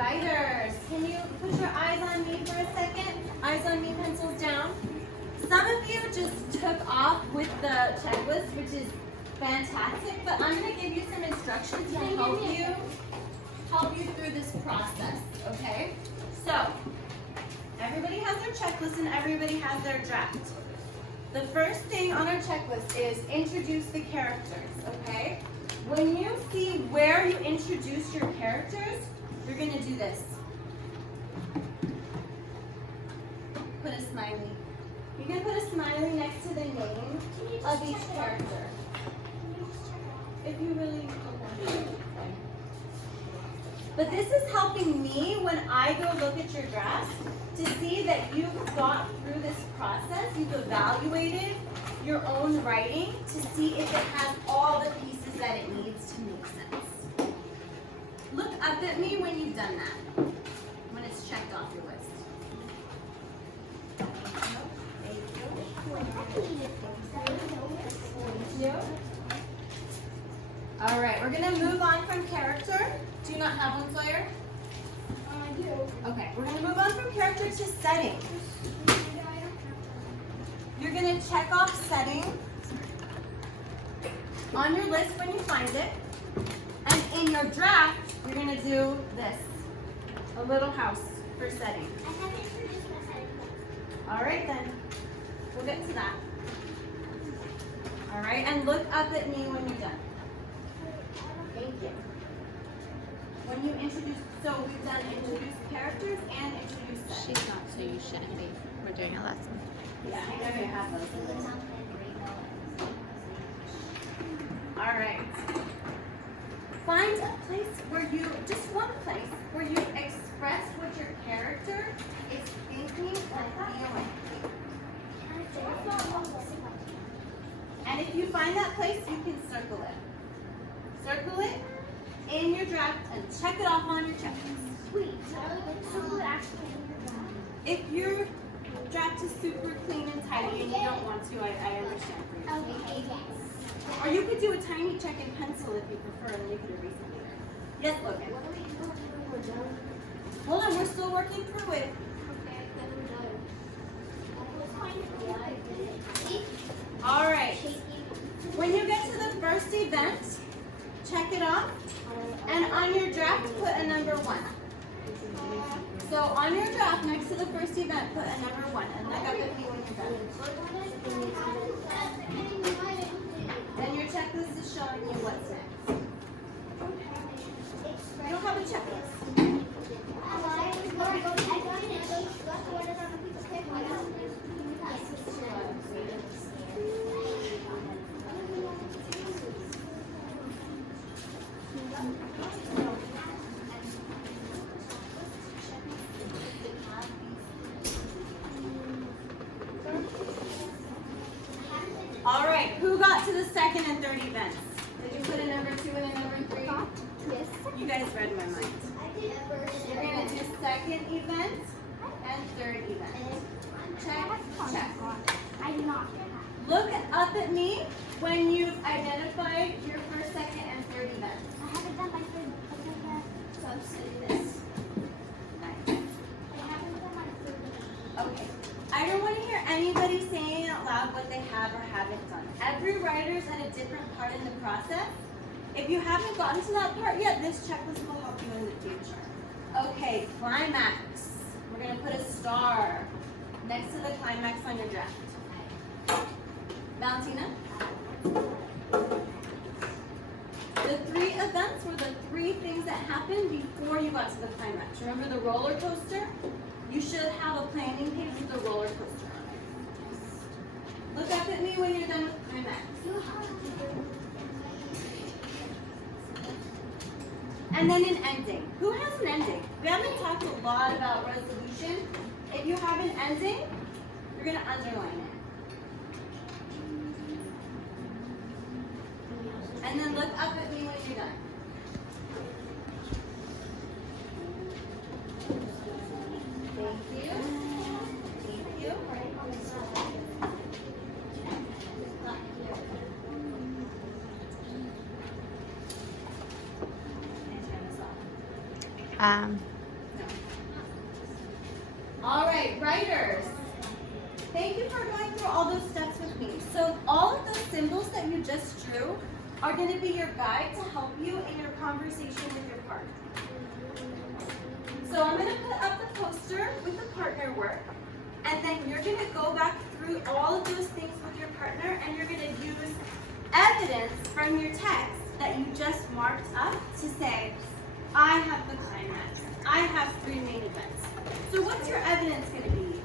writers, can you put your eyes on me for a second? Eyes on me, pencils down. Some of you just took off with the checklist, which is fantastic, but I'm going to give you some instructions to help you through this process, okay? So, everybody has their checklist and everybody has their draft. The first thing on our checklist is introduce the characters, okay? When you see where you introduce your characters, you're going to do this. Put a smiley. You're going to put a smiley next to the name of each character. If you really want. But this is helping me when I go look at your drafts to see that you've got through this process, you've evaluated your own writing to see if it has all the pieces that it needs to make sense. Look up at me when you've done that, when it's checked off your list. Thank you. All right, we're going to move on from character. Do you not have one, Sawyer? I do. Okay, we're going to move on from character to setting. You're going to check off setting on your list when you find it. And in your draft, you're going to do this, a little house for setting. I haven't introduced my setting. All right, then. We'll get to that. All right, and look up at me when you're done. Thank you. When you introduce, so we've done introduce characters and introduce setting. She's not, so you shouldn't be. We're doing a lesson. Yeah, I know you have those. All right. Find a place where you, just one place, where you express what your character is thinking and feeling. And if you find that place, you can circle it. Circle it in your draft and check it off on your checklist. Sweet. So actually, If your draft is super clean and tidy and you don't want to, I understand for you. okay, yes. Or you could do a tiny check in pencil if you prefer, and you could erase it later. Yes, Logan. What are we doing when we're done? Hold on, we're still working through it. Okay, then we're done. All right. When you get to the first event, check it off, and on your draft, put a number 1. So on your draft, next to the first event, put a number 1, and look up at me when you're done. Then your checklist is showing you what's next. You don't have a checklist. All right, who got to the second and third events? Did you put a number 2 and a number 3? Yes. You guys read my mind. You're going to do second event and third event. Check, check. I do not. Look up at me when you've identified your first, second, and third events. I haven't done my third. So I'm just going to do this. Nice. I haven't done my third. Okay. I don't want to hear anybody saying out loud what they have or haven't done. Every writer's at a different part in the process. If you haven't gotten to that part yet, this checklist will help you in the future. Okay, climax. We're going to put a star next to the climax on your draft. Valentina? The 3 events were the 3 things that happened before you got to the climax. Remember the roller coaster? You should have a planning page with the roller coaster on it. Look up at me when you're done with climax. And then an ending. Who has an ending? We haven't talked a lot about resolution. If you have an ending, you're going to underline it. And then look up at me when you're done. Thank you. Thank you. All right, writers. Thank you for going through all those steps with me. So all of those symbols that you just drew are going to be your guide to help you in your conversation with your partner. So I'm going to put up the poster with the partner work, and then you're going to go back through all of those things with your partner, and you're going to use evidence from your text that you just marked up to say, I have the climax. I have 3 main events. So what's your evidence going to be,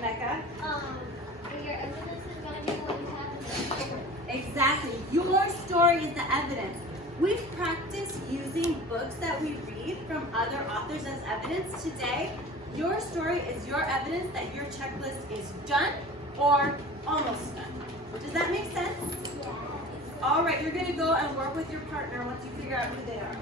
Mecca? Your evidence is gonna be what you have in the story. Exactly. Your story is the evidence. We've practiced using books that we read from other authors as evidence. Today, your story is your evidence that your checklist is done or almost done. Does that make sense? Yeah. All right, you're going to go and work with your partner once you figure out who they are.